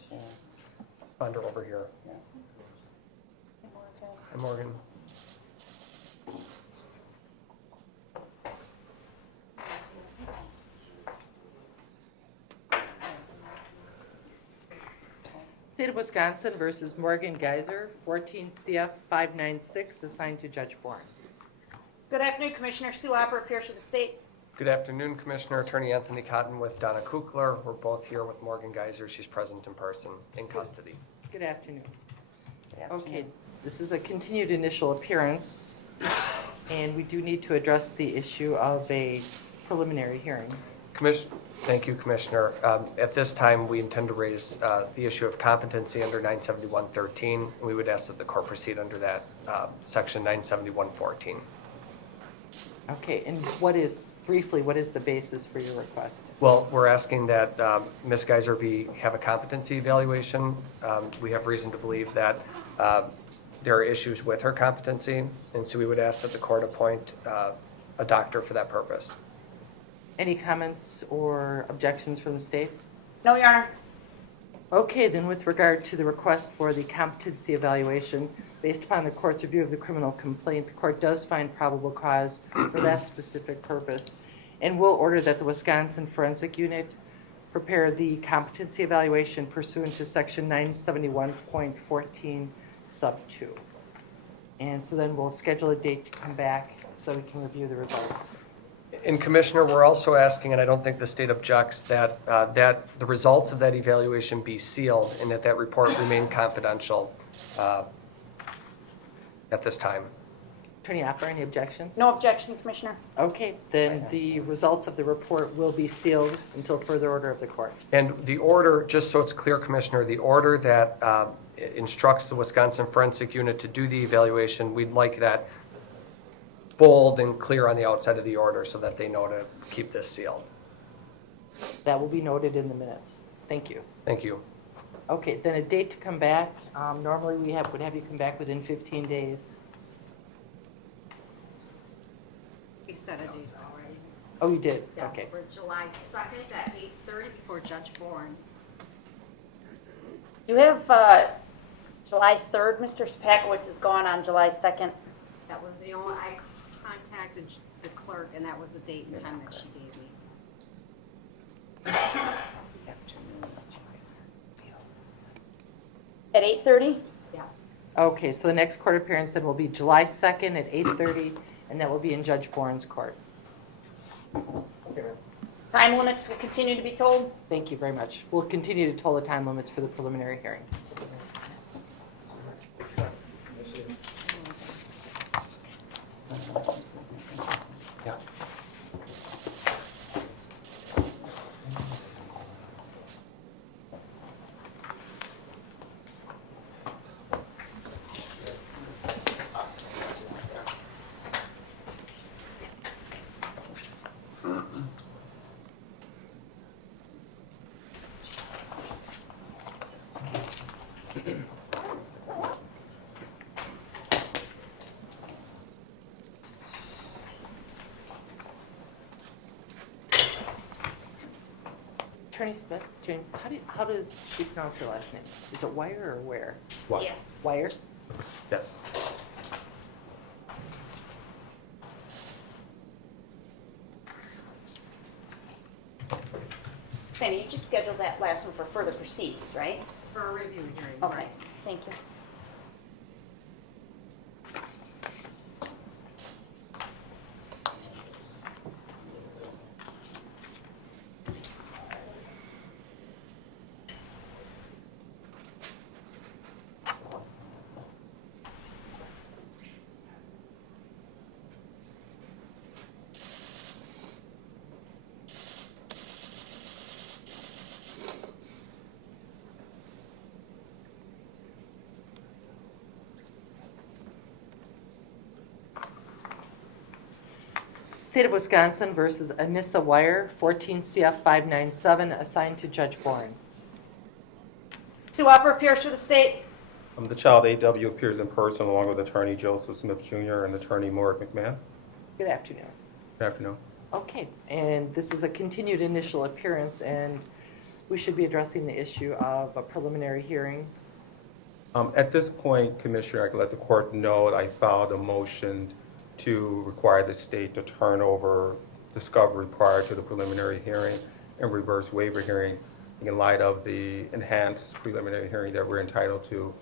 Waukesha. Sponder over here. Yes. And Morgan. State of Wisconsin versus Morgan Geyser, 14 CF 596, assigned to Judge Bourne. Good afternoon, Commissioner. Sue Opper appears for the state. Good afternoon, Commissioner. Attorney Anthony Cotton with Donna Kukler. We're both here with Morgan Geyser. She's present in person in custody. Good afternoon. Good afternoon. Okay, this is a continued initial appearance, and we do need to address the issue of a preliminary hearing. Thank you, Commissioner. At this time, we intend to raise the issue of competency under 971.13. We would ask that the court proceed under that section 971.14. Okay, and briefly, what is the basis for your request? Well, we're asking that Ms. Geyser have a competency evaluation. We have reason to believe that there are issues with her competency, and so we would ask that the court appoint a doctor for that purpose. Any comments or objections from the state? No, Your Honor. Okay, then with regard to the request for the competency evaluation, based upon the court's review of the criminal complaint, the court does find probable cause for that specific purpose and will order that the Wisconsin Forensic Unit prepare the competency evaluation pursuant to section 971.14 sub 2. And so then we'll schedule a date to come back so we can review the results. And Commissioner, we're also asking, and I don't think the state objects, that the results of that evaluation be sealed and that report remain confidential at this time. Attorney Opper, any objections? No objection, Commissioner. Okay, then the results of the report will be sealed until further order of the court. And the order, just so it's clear, Commissioner, the order that instructs the Wisconsin Forensic Unit to do the evaluation, we'd like that bold and clear on the outside of the order so that they know to keep this sealed. That will be noted in the minutes. Thank you. Thank you. Okay, then a date to come back. Normally we would have you come back within 15 days. We set a date already. Oh, you did? Yeah, Okay. for July 2nd at 8:30 before Judge Bourne. You have July 3rd. Mr. Spakowitz is gone on July 2nd. That was the only, I contacted the clerk, and that was the date and time that she gave me. At 8:30? Yes. Okay, so the next court appearance then will be July 2nd at 8:30, and that will be in Judge Bourne's court. Time limits will continue to be told. Thank you very much. We'll continue to toll the time limits for the preliminary hearing. Yeah. Attorney Smith, Jane, how does she pronounce her last name? Is it Wire or Ware? What? Yeah. Wire? Yes. Sandy, you just scheduled that last one for further proceedings, right? For a review hearing, Okay, right? thank you. State of Wisconsin versus Anissa Wire, 14 CF 597, assigned to Judge Bourne. Sue Opper appears for the state. The child AW appears in person along with attorney Joseph Smith Jr. and attorney Morrick McMahon. Good afternoon. Good afternoon. Okay, and this is a continued initial appearance, and we should be addressing the issue of a preliminary hearing. At this point, Commissioner, I can let the court know that I filed a motion to require the state to turn over discovery prior to the preliminary hearing and reverse waiver hearing. In light of the enhanced preliminary hearing that we're entitled to,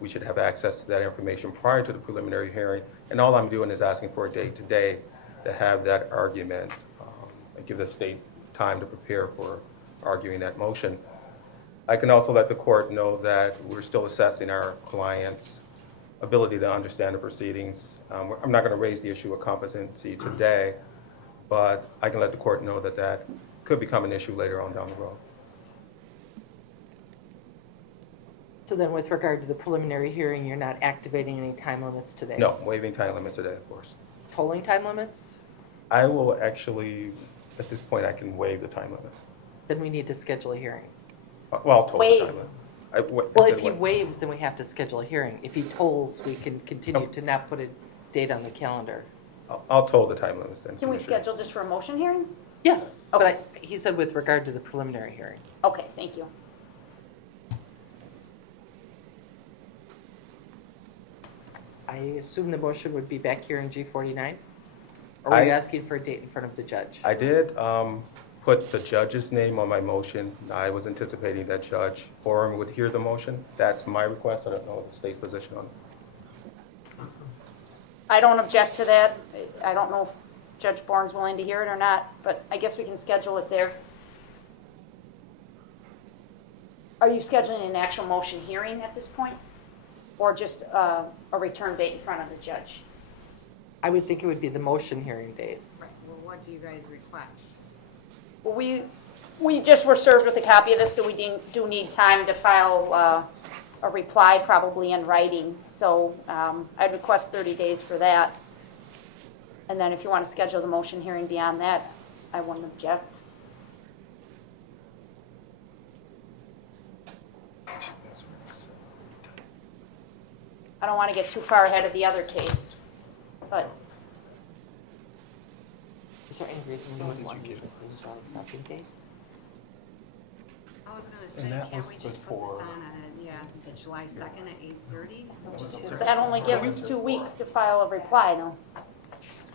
we should have access to that information prior to the preliminary hearing. And all I'm doing is asking for a date today to have that argument and give the state time to prepare for arguing that motion. I can also let the court know that we're still assessing our client's ability to understand the proceedings. I'm not going to raise the issue of competency today, but I can let the court know that that could become an issue later on down the road. So then with regard to the preliminary hearing, you're not activating any time limits today? No, waiving time limits today, of course. Tolling time limits? I will actually, at this point, I can waive the time limits. Then we need to schedule a hearing. Well, I'll toll the Waive. time limit. Well, if he waives, then we have to schedule a hearing. If he tolls, we can continue to not put a date on the calendar. I'll toll the time limits then. Can we Commissioner. schedule just for a motion hearing? Yes, but Okay. he said with regard to the preliminary hearing. Okay, thank you. I assume the motion would be back here in G49? Or were you I- asking for a date in front of the judge? I did put the judge's name on my motion. I was anticipating that Judge Boren would hear the motion. That's my request. I don't know the state's position on it. I don't object to that. I don't know if Judge Bourne's willing to hear it or not, but I guess we can schedule it there. Are you scheduling an actual motion hearing at this point? Or just a return date in front of the judge? I would think it would be the motion hearing date. Right, well, what do you guys request? Well, we just were served with a copy of this, so we do need time to file a reply, probably in writing. So I'd request 30 days for that. And then if you want to schedule the motion hearing beyond that, I wouldn't object. I don't want to get too far ahead of the other case, but Is there any reason we wouldn't want to use the same stopping date? I was gonna say, that can't was we just put before- this on the July 2nd at 8:30? that only gives 2 weeks to file a reply, though.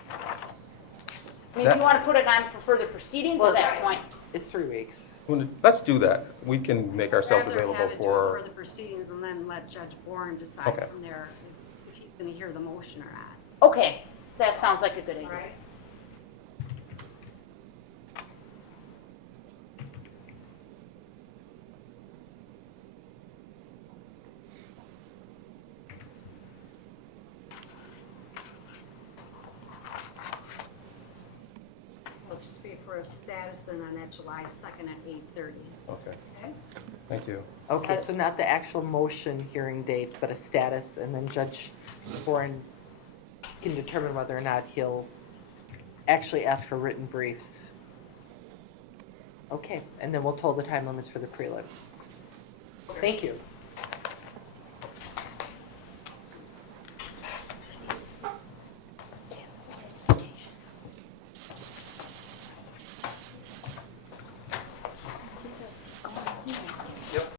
I mean, if you want to put it on for further proceedings at that point, It's 3 weeks. Let's do that. We can make ourselves Rather available have it do it for, for the proceedings and then let Judge Boren decide Okay. from there if he's gonna hear the motion or not, okay, that sounds like a good idea. all right? It'll just be for a status then on that July 2nd at 8:30, okay, okay? thank you. Okay, so not the actual motion hearing date, but a status, and then Judge Boren can determine whether or not he'll actually ask for written briefs. Okay, and then we'll toll the time limits for the prelim. Thank you.